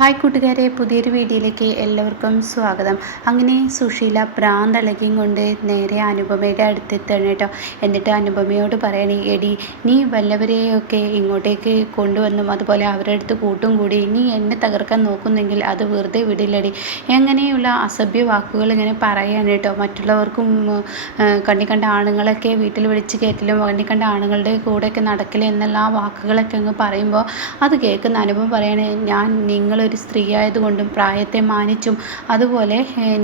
Hi കൂട്ടുകാരെ, പുതിയൊരു വീഡിയോയിലേക്ക് എല്ലാവർക്കും സ്വാഗതം. അങ്ങനെ സുശീല ഭ്രാന്തളകിയും കൊണ്ട് നേരെ അനുപമയുടെ അടുത്തെത്താണ് കേട്ടോ. എന്നിട്ട് അനുപമയോട് പറയണേ, എടി നീ വല്ലവരെയൊക്കെ ഇങ്ങോട്ടേക്ക് കൊണ്ടുവന്നും അതുപോലെ അവരുടെ അടുത്ത് കൂട്ടും കൂടി നീ എന്നെ തകർക്കാൻ നോക്കുന്നെങ്കിൽ അത് വെറുതെ വിടില്ലടി. എങ്ങനെയുള്ള അസഭ്യ വാക്കുകൾ ഇങ്ങനെ പറയാൻ കേട്ടോ. മറ്റുള്ളവർക്കും കണ്ണി കണ്ട ആണുങ്ങളൊക്കെ വീട്ടിൽ വിളിച്ച് കയറ്റലും കണ്ണി കണ്ട ആണുങ്ങളുടെ കൂടെയൊക്കെ നടക്കലും എന്നുള്ള ആ വാക്കുകളൊക്കെ അങ്ങ് പറയുമ്പോൾ അത് കേൾക്കുന്ന അനുപമ പറയണേ, ഞാൻ നിങ്ങളൊരു സ്ത്രീ ആയതുകൊണ്ടും പ്രായത്തെ മാനിച്ചും അതുപോലെ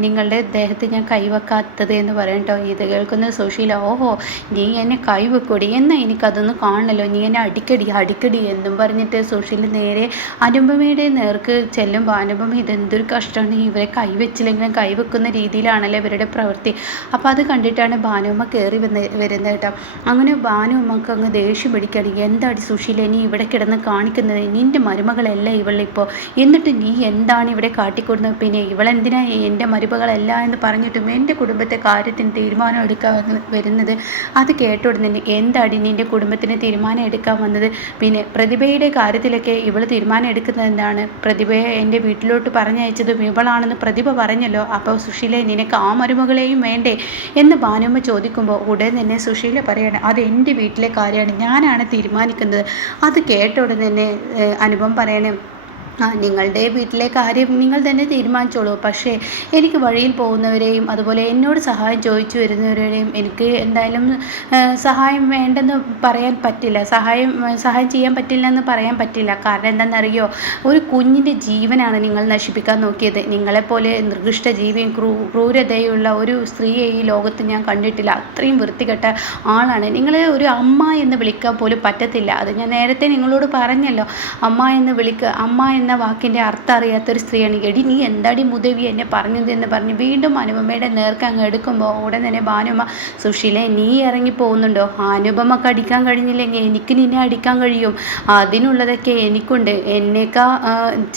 നിങ്ങളുടെ ദേഹത്ത് ഞാൻ കൈവെക്കാത്തത് എന്ന് പറയും കേട്ടോ. ഇത് കേൾക്കുന്ന സുശീല, ഓഹോ നീ എന്നെ കൈവെക്കൂടി, എന്നാൽ എനിക്കതൊന്ന് കാണണല്ലോ, നീ എന്നെ അടിക്കടി എന്നും പറഞ്ഞിട്ട് സുശീല നേരെ അനുപമയുടെ നേർക്ക് ചെല്ലുമ്പോൾ അനുപമ ഇതെന്തൊരു കഷ്ടമാണ്, ഇവരെ കൈവച്ചില്ലെങ്കിലും കൈവെക്കുന്ന രീതിയിലാണല്ലോ ഇവരുടെ പ്രവൃത്തി. അപ്പോൾ അത് കണ്ടിട്ടാണ് ഭാനുമ്മ കയറി വരുന്നത് കേട്ടോ. അങ്ങനെ ഭാനുമ്മക്ക് അങ്ങ് ദേഷ്യം പിടിക്കുകയാണ്. എന്താടി സുശീല നീ ഇവിടെ കിടന്ന് കാണിക്കുന്നത്, നിൻ്റെ മരുമകളല്ല ഇവളിപ്പോൾ, എന്നിട്ട് നീ എന്താണ് ഇവിടെ കാട്ടിക്കൊടുന്നത്, പിന്നെ ഇവളെന്തിനാ എൻ്റെ മരുമകളല്ല എന്ന് പറഞ്ഞിട്ടും എൻ്റെ കുടുംബത്തെ കാര്യത്തിന് തീരുമാനം എടുക്കാൻ വരുന്നത്. അത് കേട്ടോടുന്നെ എന്താടി നിൻ്റെ കുടുംബത്തിന് തീരുമാനം എടുക്കാൻ വന്നത്, പിന്നെ പ്രതിഭയുടെ കാര്യത്തിലൊക്കെ ഇവൾ തീരുമാനം എടുക്കുന്നത് എന്താണ്, പ്രതിഭയെ എൻ്റെ വീട്ടിലോട്ട് പറഞ്ഞയച്ചതും ഇവളാണെന്ന് പ്രതിഭ പറഞ്ഞല്ലോ, അപ്പോൾ സുശീല നിനക്ക് ആ മരുമകളെയും വേണ്ടേ എന്ന് ഭാനുമ്മ ചോദിക്കുമ്പോൾ ഉടൻ തന്നെ സുശീല പറയണം, അത് എൻ്റെ വീട്ടിലെ കാര്യമാണ്, ഞാനാണ് തീരുമാനിക്കുന്നത്. അത് കേട്ട ഉടൻ തന്നെ അനുപം പറയണേ, നിങ്ങളുടെ വീട്ടിലെ കാര്യം നിങ്ങൾ തന്നെ തീരുമാനിച്ചോളൂ, പക്ഷേ എനിക്ക് വഴിയിൽ പോകുന്നവരെയും അതുപോലെ എന്നോട് സഹായം ചോദിച്ചു വരുന്നവരെയും എനിക്ക് എന്തായാലും സഹായം വേണ്ടെന്ന് പറയാൻ പറ്റില്ല, സഹായം ചെയ്യാൻ പറ്റില്ല എന്ന് പറയാൻ പറ്റില്ല. കാരണം എന്താണെന്നറിയോ, ഒരു കുഞ്ഞിൻ്റെ ജീവനാണ് നിങ്ങൾ നശിപ്പിക്കാൻ നോക്കിയത്. നിങ്ങളെപ്പോലെ നിർഗിഷ്ട ജീവിയും ക്രൂരതയുള്ള ഒരു സ്ത്രീയെ ഈ ലോകത്ത് ഞാൻ കണ്ടിട്ടില്ല. അത്രയും വൃത്തികെട്ട ആളാണ്. നിങ്ങളെ ഒരു അമ്മ എന്ന് വിളിക്കാൻ പോലും പറ്റത്തില്ല. അത് ഞാൻ നേരത്തെ നിങ്ങളോട് പറഞ്ഞല്ലോ, അമ്മ എന്ന വാക്കിൻ്റെ അർത്ഥം അറിയാത്തൊരു സ്ത്രീയാണ്. എടി നീ എന്താടി മുതവി എന്നെ പറഞ്ഞത് എന്ന് പറഞ്ഞ് വീണ്ടും അനുപമയുടെ നേർക്ക് അങ്ങ് എടുക്കുമ്പോൾ ഉടൻ തന്നെ ഭാനുമ്മ, സുശീല നീ ഇറങ്ങി പോകുന്നുണ്ടോ, അനുപമക്ക് അടിക്കാൻ കഴിഞ്ഞില്ലെങ്കിൽ എനിക്ക് നിന്നെ അടിക്കാൻ കഴിയും, അതിനുള്ളതൊക്കെ എനിക്കുണ്ട്, എന്നേക്കാ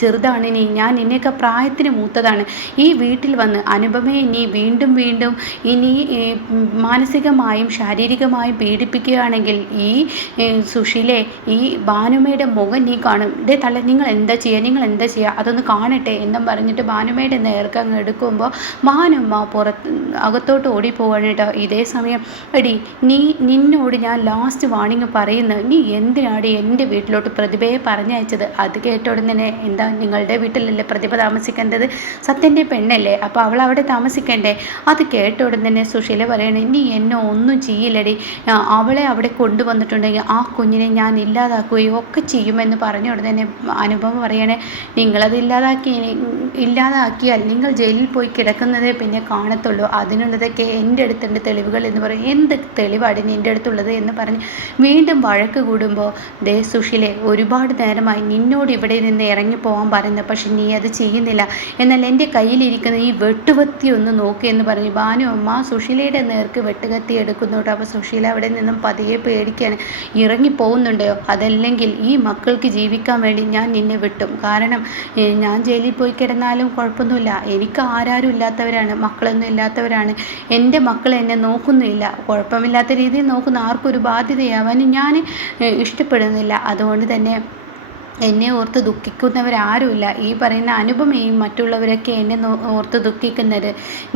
ചെറുതാണ് നീ, ഞാൻ നിന്നേക്കാ പ്രായത്തിന് മൂത്തതാണ്. ഈ വീട്ടിൽ വന്ന് അനുപമയെ നീ വീണ്ടും ഇനി മാനസികമായും ശാരീരികമായും പീഡിപ്പിക്കുകയാണെങ്കിൽ ഈ സുശീലെ ഈ ഭാനുമ്മയുടെ മുഖം നീ കാണും. ഇതേ തള്ള നിങ്ങൾ എന്താ ചെയ്യുക അതൊന്ന് കാണട്ടെ എന്നും പറഞ്ഞിട്ട് ഭാനുമ്മയുടെ നേർക്ക് അങ്ങ് എടുക്കുമ്പോൾ ഭാനുമ്മ അകത്തോട്ട് ഓടിപ്പോവാണ് കേട്ടോ. ഇതേ സമയം, എടി നിന്നോട് ഞാൻ ലാസ്റ്റ് വാണിങ് പറയുന്നത്, നീ എന്തിനാടി എൻ്റെ വീട്ടിലോട്ട് പ്രതിഭയെ പറഞ്ഞയച്ചത്. അത് കേട്ട ഉടനെ എന്താ നിങ്ങളുടെ വീട്ടിലല്ലേ പ്രതിഭ താമസിക്കേണ്ടത്, സത്യൻ്റെ പെണ്ണല്ലേ, അപ്പോൾ അവൾ അവിടെ താമസിക്കണ്ടേ. അത് കേട്ട ഉടനെ സുശീല പറയണേ, നീ എന്നെ ഒന്നും ചെയ്യില്ലടി, അവളെ അവിടെ കൊണ്ടുവന്നിട്ടുണ്ടെങ്കിൽ ആ കുഞ്ഞിനെ ഞാൻ ഇല്ലാതാക്കുകയോ ഒക്കെ ചെയ്യുമെന്ന് പറഞ്ഞ ഉടനെ അനുപമ പറയണേ, നിങ്ങളത് ഇല്ലാതാക്കിയാൽ നിങ്ങൾ ജയിലിൽ പോയി കിടക്കുന്നതേ പിന്നെ കാണത്തുള്ളൂ, അതിനുള്ളതൊക്കെ എൻ്റെ അടുത്തുണ്ട് തെളിവുകൾ എന്ന് പറയും. എന്ത് തെളിവാടി നിൻ്റെ അടുത്തുള്ളത് എന്ന് പറഞ്ഞ് വീണ്ടും വഴക്ക് കൂടുമ്പോൾ, ദേ സുശീലെ ഒരുപാട് നേരമായി നിന്നോട് ഇവിടെ നിന്ന് ഇറങ്ങിപ്പോകാൻ പറയുന്നത്, പക്ഷെ നീ അത് ചെയ്യുന്നില്ല, എന്നാൽ എൻ്റെ കയ്യിലിരിക്കുന്ന ഈ വെട്ടുകത്തി ഒന്ന് നോക്കിയെന്ന് പറഞ്ഞ് ഭാനുമ്മ സുശീലയുടെ നേർക്ക് വെട്ടുകത്തി എടുക്കുന്നു കേട്ടോ. അപ്പോൾ സുശീല അവിടെ നിന്നും പതിയെ പേടിക്കാൻ ഇറങ്ങിപ്പോകുന്നുണ്ടോ, അതല്ലെങ്കിൽ ഈ മക്കൾക്ക് ജീവിക്കാൻ വേണ്ടി ഞാൻ നിന്നെ വെട്ടും, കാരണം ഞാൻ ജയിലിൽ പോയി കിടന്നാലും കുഴപ്പമൊന്നുമില്ല, എനിക്ക് ആരും ഇല്ലാത്തവരാണ്, മക്കളൊന്നും ഇല്ലാത്തവരാണ്, എൻ്റെ മക്കൾ എന്നെ നോക്കുന്നില്ല, കുഴപ്പമില്ലാത്ത രീതിയിൽ നോക്കുന്ന ആർക്കൊരു ബാധ്യതയാവാനും ഞാൻ ഇഷ്ടപ്പെടുന്നില്ല. അതുകൊണ്ട് തന്നെ എന്നെ ഓർത്ത് ദുഃഖിക്കുന്നവരാരുമില്ല. ഈ പറയുന്ന അനുപമയും മറ്റുള്ളവരൊക്കെ എന്നെ ഓർത്ത് ദുഃഖിക്കുന്നത്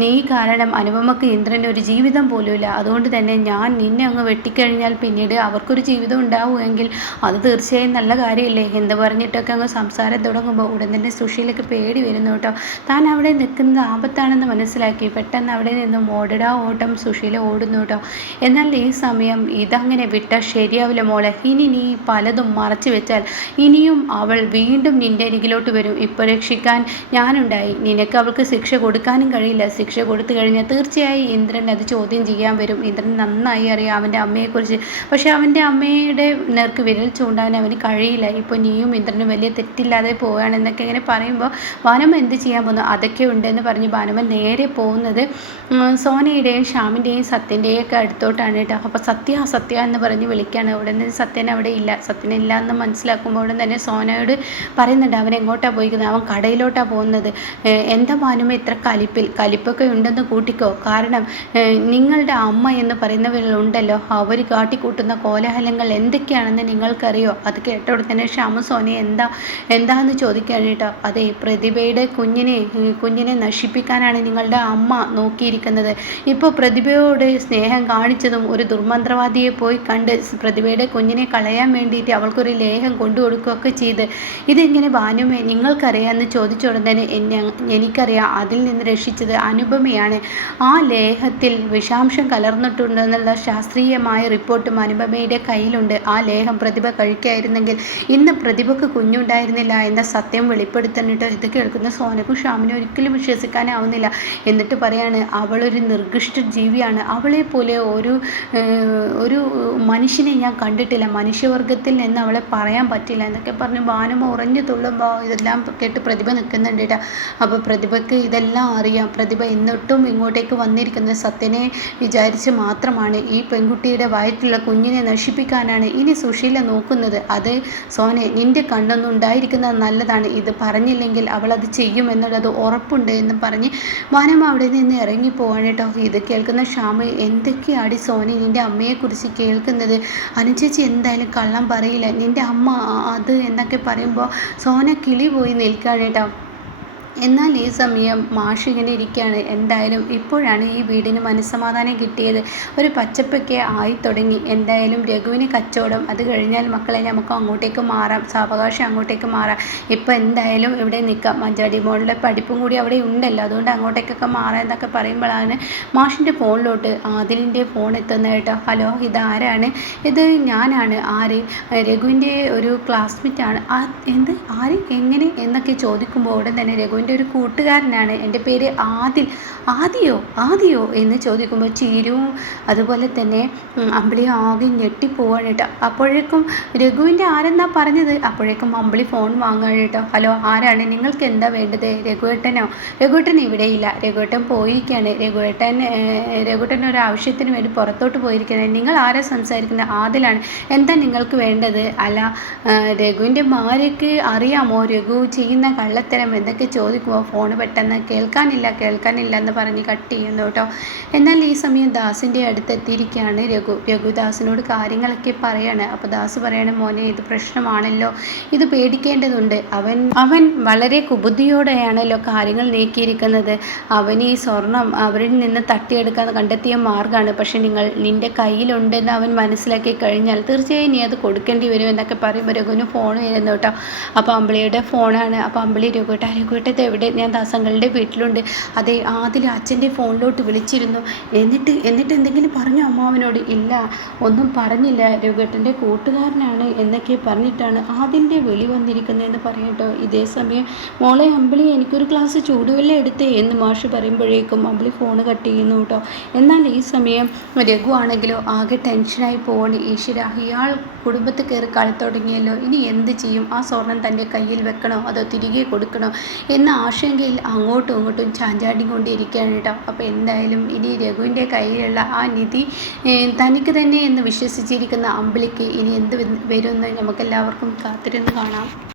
നീ കാരണം. അനുപമക്ക് ഇന്ദ്രൻ്റെ ഒരു ജീവിതം പോലുമില്ല, അതുകൊണ്ട് തന്നെ ഞാൻ നിന്നെ അങ്ങ് വെട്ടിക്കഴിഞ്ഞാൽ പിന്നീട് അവർക്കൊരു ജീവിതം ഉണ്ടാവുമെങ്കിൽ അത് തീർച്ചയായും നല്ല കാര്യമില്ലേ എന്ന് പറഞ്ഞിട്ടൊക്കെ അങ്ങ് സംസാരം തുടങ്ങുമ്പോൾ ഉടൻ തന്നെ സുശീലയ്ക്ക് പേടി വരുന്നു കേട്ടോ. താൻ അവിടെ നിൽക്കുന്നത് ആപത്താണെന്ന് മനസ്സിലാക്കി പെട്ടെന്ന് അവിടെ നിന്നും ഓട്ടം സുശീല ഓടുന്നു കേട്ടോ. എന്നാൽ ഈ സമയം ഇതങ്ങനെ വിട്ടാൽ ശരിയാവില്ല മോളെ, ഇനി നീ പലതും മറച്ചു വെച്ചാൽ ഇനിയും അവൾ വീണ്ടും നിന്റെ അരികിലോട്ട് വരും. ഇപ്പോൾ രക്ഷിക്കാൻ ഞാനുണ്ടായി, നിനക്ക് അവൾക്ക് ശിക്ഷ കൊടുക്കാനും കഴിയില്ല, ശിക്ഷ കൊടുത്തു കഴിഞ്ഞാൽ തീർച്ചയായും ഇന്ദ്രൻ അത് ചോദ്യം ചെയ്യാൻ വരും. ഇന്ദ്രൻ നന്നായി അറിയാം അവൻ്റെ അമ്മയെക്കുറിച്ച്, പക്ഷെ അവൻ്റെ അമ്മയുടെ നേർക്ക് വിരൽ ചൂണ്ടാൻ അവന് കഴിയില്ല. ഇപ്പോൾ നീയും ഇന്ദ്രനും വലിയ തെറ്റില്ലാതെ പോവുകയാണെന്നൊക്കെ ഇങ്ങനെ പറയുമ്പോൾ ഭാനുമ്മ എന്ത് ചെയ്യാൻ പോകുന്നു, അതൊക്കെ ഉണ്ടെന്ന് പറഞ്ഞ് ഭാനുമ്മ നേരെ പോകുന്നത് സോനയുടെയും ശ്യാമിൻ്റെയും സത്യൻ്റെയും ഒക്കെ അടുത്തോട്ടാണ് കേട്ടോ. അപ്പോൾ സത്യ എന്ന് പറഞ്ഞ് വിളിക്കുകയാണ്. ഉടനെ സത്യൻ അവിടെ ഇല്ല. സത്യനില്ല എന്ന് മനസ്സിലാക്കുമ്പോൾ ഉടൻ തന്നെ സോനയോട് പറയുന്നുണ്ട് അവൻ എങ്ങോട്ടാണ് പോയിരിക്കുന്നത്, അവൻ കടയിലോട്ടാണ് പോകുന്നത്. എന്താ ഭാനുമ ഇത്ര കലിപ്പൊക്കെ ഉണ്ടെന്ന് കൂട്ടിക്കോ, കാരണം നിങ്ങളുടെ അമ്മ എന്ന് പറയുന്നവരുണ്ടല്ലോ, അവർ കാട്ടിക്കൂട്ടുന്ന കോലാഹലങ്ങൾ എന്തൊക്കെയാണെന്ന് നിങ്ങൾക്കറിയോ. അത് കേട്ടോടെ തന്നെ ശ്യാമ സോനയെ എന്താന്ന് ചോദിക്കുകയാണ് കേട്ടോ. അതെ, പ്രതിഭയുടെ കുഞ്ഞിനെ നശിപ്പിക്കാനാണ് നിങ്ങളുടെ അമ്മ നോക്കിയിരിക്കുന്നത്. ഇപ്പോൾ പ്രതിഭയോട് സ്നേഹം കാണിച്ചതും ഒരു ദുർമന്ത്രവാദിയെ പോയി കണ്ട് പ്രതിഭയുടെ കുഞ്ഞിനെ കളയാൻ വേണ്ടിയിട്ട് അവൾക്കൊരു ലേഹം കൊണ്ടു കൊടുക്കുകയൊക്കെ ചെയ്ത്, ഇതെങ്ങനെ ഭാനുമേ നിങ്ങൾക്കറിയാമെന്ന് ചോദിച്ച ഉടനെ എനിക്കറിയാം, അതിൽ നിന്ന് രക്ഷിച്ചത് അനുപമയാണ്. ആ ലേഹത്തിൽ വിഷാംശം കലർന്നിട്ടുണ്ടെന്നുള്ള ശാസ്ത്രീയമായ റിപ്പോർട്ടും അനുപമയുടെ കയ്യിലുണ്ട്. ആ ലേഹം പ്രതിഭ കഴിക്കായിരുന്നെങ്കിൽ ഇന്ന് പ്രതിഭയ്ക്ക് കുഞ്ഞുണ്ടായിരുന്നില്ല എന്ന സത്യം വെളിപ്പെടുത്തുന്നിട്ട് ഇത് കേൾക്കുന്ന സോനക്കും ഷ്യാമിനും ഒരിക്കലും വിശ്വസിക്കാനാവുന്നില്ല. എന്നിട്ട് പറയാണ്, അവളൊരു നിർഗിഷ്ട ജീവിയാണ്, അവളെപ്പോലെ ഒരു മനുഷ്യനെ ഞാൻ കണ്ടിട്ടില്ല, മനുഷ്യവർഗത്തിൽ നിന്ന് അവളെ പറയാൻ പറ്റില്ല എന്നൊക്കെ പറഞ്ഞ് ഭാനുമ ഉറഞ്ഞു തുള്ളുമ്പോൾ ഇതെല്ലാം കേട്ട് പ്രതിഭ നിൽക്കുന്നുണ്ട് കേട്ടോ. അപ്പോൾ പ്രതിഭയ്ക്ക് ഇതെല്ലാം അറിയാം. പ്രതിഭ എന്നിട്ടും ഇങ്ങോട്ടേക്ക് വന്നിരിക്കുന്നത് സത്യനെ വിചാരിച്ച് മാത്രമാണ്. ഈ പെൺകുട്ടിയുടെ വയറ്റിലുള്ള കുഞ്ഞിനെ നശിപ്പിക്കാനാണ് ഇനി സുശീല നോക്കുന്നത്. അത് സോനെ, നിന്റെ കണ്ണൊന്നും ഉണ്ടായിരിക്കുന്നത് നല്ലതാണ്, ഇത് പറഞ്ഞില്ലെങ്കിൽ അവളത് ചെയ്യുമെന്നുള്ളത് ഉറപ്പുണ്ട് എന്ന് പറഞ്ഞ് ഭാനുമ അവിടെ നിന്ന് ഇറങ്ങിപ്പോവാണ് കേട്ടോ. ഇത് കേൾക്കുന്ന ഷ്യാമ്, എന്തൊക്കെയാടി സോനെ നിൻ്റെ അമ്മയെക്കുറിച്ച് കേൾക്കുന്നത്, അനുചേച്ചി എന്തായാലും കള്ളം പറയില്ല, നിൻ്റെ അമ്മ അത് എന്നൊക്കെ പറയുമ്പോൾ സോന കിളി പോയി നിൽക്കുകയാണ് കേട്ടോ. എന്നാൽ ഈ സമയം മാഷ് ഇങ്ങനെ ഇരിക്കുകയാണ്. എന്തായാലും ഇപ്പോഴാണ് ഈ വീടിന് മനസ്സമാധാനം കിട്ടിയത്, ഒരു പച്ചപ്പൊക്കെ ആയി തുടങ്ങി. എന്തായാലും രഘുവിന് കച്ചവടം, അത് കഴിഞ്ഞാൽ മക്കളെ നമുക്ക് അങ്ങോട്ടേക്ക് മാറാം, സാവകാശം അങ്ങോട്ടേക്ക് മാറാം. ഇപ്പം എന്തായാലും ഇവിടെ നിൽക്കാം, മഞ്ചാടി മോളുടെ പഠിപ്പും കൂടി അവിടെ ഉണ്ടല്ലോ, അതുകൊണ്ട് അങ്ങോട്ടേക്കൊക്കെ മാറാം എന്നൊക്കെ പറയുമ്പോഴാണ് മാഷിൻ്റെ ഫോണിലോട്ട് ആദിലിൻ്റെ ഫോൺ എത്തുന്നത് കേട്ടോ. ഹലോ, ഇതാരാണ്? ഇത് ഞാനാണ്. ആര്? രഘുവിൻ്റെ ഒരു ക്ലാസ്മേറ്റാണ്. എന്ത്, ആര്, എങ്ങനെ എന്നൊക്കെ ചോദിക്കുമ്പോൾ ഉടൻ തന്നെ രഘുവിൻ്റെ ഒരു കൂട്ടുകാരനാണ്, എൻ്റെ പേര് ആദിയോ എന്ന് ചോദിക്കുമ്പോൾ ചീരുവും അതുപോലെ തന്നെ അമ്പിളി ആകെ ഞെട്ടിപ്പോവാണ് കേട്ടോ. അപ്പോഴേക്കും രഘുവിൻ്റെ ആരെന്നാ പറഞ്ഞത്? അപ്പോഴേക്കും അമ്പിളി ഫോൺ വാങ്ങുകയാണ് കേട്ടോ. ഹലോ, ആരാണ്? നിങ്ങൾക്ക് എന്താ വേണ്ടത്? രഘുവേട്ടനോ? രഘുവേട്ടൻ ഇവിടെയില്ല, രഘുവേട്ടൻ പോയിരിക്കുകയാണ്. രഘുവേട്ടൻ ഒരു ആവശ്യത്തിന് വേണ്ടി പുറത്തോട്ട് പോയിരിക്കുകയാണ്. നിങ്ങൾ ആരാ സംസാരിക്കുന്നത്? ആദിലാണ്. എന്താ നിങ്ങൾക്ക് വേണ്ടത്? അല്ല, രഘുവിൻ്റെ ഭാര്യയ്ക്ക് അറിയാമോ രഘു ചെയ്യുന്ന കള്ളത്തരം എന്തൊക്കെ ചോദിക്കുമ്പോൾ ഫോണ് പെട്ടെന്ന് കേൾക്കാനില്ല എന്ന് പറഞ്ഞ് കട്ട് ചെയ്യുന്നു കേട്ടോ. എന്നാൽ ഈ സമയം ദാസിൻ്റെ അടുത്തെത്തിയിരിക്കുകയാണ് രഘു ദാസിനോട് കാര്യങ്ങളൊക്കെ പറയാണ്. അപ്പോൾ ദാസ് പറയാണ്, മോനെ ഇത് പ്രശ്നമാണല്ലോ, ഇത് പേടിക്കേണ്ടതുണ്ട്. അവൻ വളരെ കുബുദ്ധിയോടെയാണല്ലോ കാര്യങ്ങൾ നീക്കിയിരിക്കുന്നത്. അവൻ ഈ സ്വർണം അവരിൽ നിന്ന് തട്ടിയെടുക്കാൻ കണ്ടെത്തിയ മാർഗ്ഗമാണ്. പക്ഷെ നിൻ്റെ കയ്യിലുണ്ടെന്ന് അവൻ മനസ്സിലാക്കി കഴിഞ്ഞാൽ തീർച്ചയായും നീ അത് കൊടുക്കേണ്ടി വരും എന്നൊക്കെ പറയുമ്പോൾ രഘുവിന് ഫോൺ വരുന്നു കേട്ടോ. അപ്പോൾ അമ്പിളിയുടെ ഫോണാണ്. അപ്പോൾ അമ്പിളി, രഘുവേട്ടത്തെ എവിടെ? ഞാൻ ദാസങ്ങളുടെ വീട്ടിലുണ്ട്. അതെ, ആദിൽ അച്ഛൻ്റെ ഫോണിലോട്ട് വിളിച്ചിരുന്നു. എന്നിട്ട് എന്തെങ്കിലും പറഞ്ഞു അമ്മാവനോട്? ഇല്ല, ഒന്നും പറഞ്ഞില്ല, രഘുവേട്ടൻ്റെ കൂട്ടുകാരനാണ് എന്നൊക്കെ പറഞ്ഞിട്ടാണ് ആദിൻ്റെ വിളി വന്നിരിക്കുന്നതെന്ന് പറയട്ടോ. ഇതേ സമയം, മോളെ അമ്പിളി, എനിക്കൊരു ഗ്ലാസ് ചൂടുവെള്ളം എടുത്തേ എന്ന് മാഷ് പറയുമ്പോഴേക്കും അമ്പിളി ഫോണ് കട്ട് ചെയ്യുന്നു കേട്ടോ. എന്നാൽ ഈ സമയം രഘു ആണെങ്കിലോ ആകെ ടെൻഷനായി പോവാണ്. ഈശ്വര, ഇയാൾ കുടുംബത്തിൽ കയറി കളി തുടങ്ങിയല്ലോ, ഇനി എന്ത് ചെയ്യും? ആ സ്വർണം തൻ്റെ കയ്യിൽ വെക്കണോ അതോ തിരികെ കൊടുക്കണോ എന്ന ആശങ്കയിൽ അങ്ങോട്ടും ഇങ്ങോട്ടും ചാഞ്ചാടി കൊണ്ടിരിക്കുകയാണ് കേട്ടോ. അപ്പോൾ എന്തായാലും ഇനി രഘുവിൻ്റെ കയ്യിലുള്ള ആ നിധി തനിക്ക് തന്നെ എന്ന് വിശ്വസിച്ചിരിക്കുന്ന അമ്പിളിക്ക് ഇനി എന്ത് വരുമെന്ന് നമുക്കെല്ലാവർക്കും കാത്തിരുന്ന് കാണാം.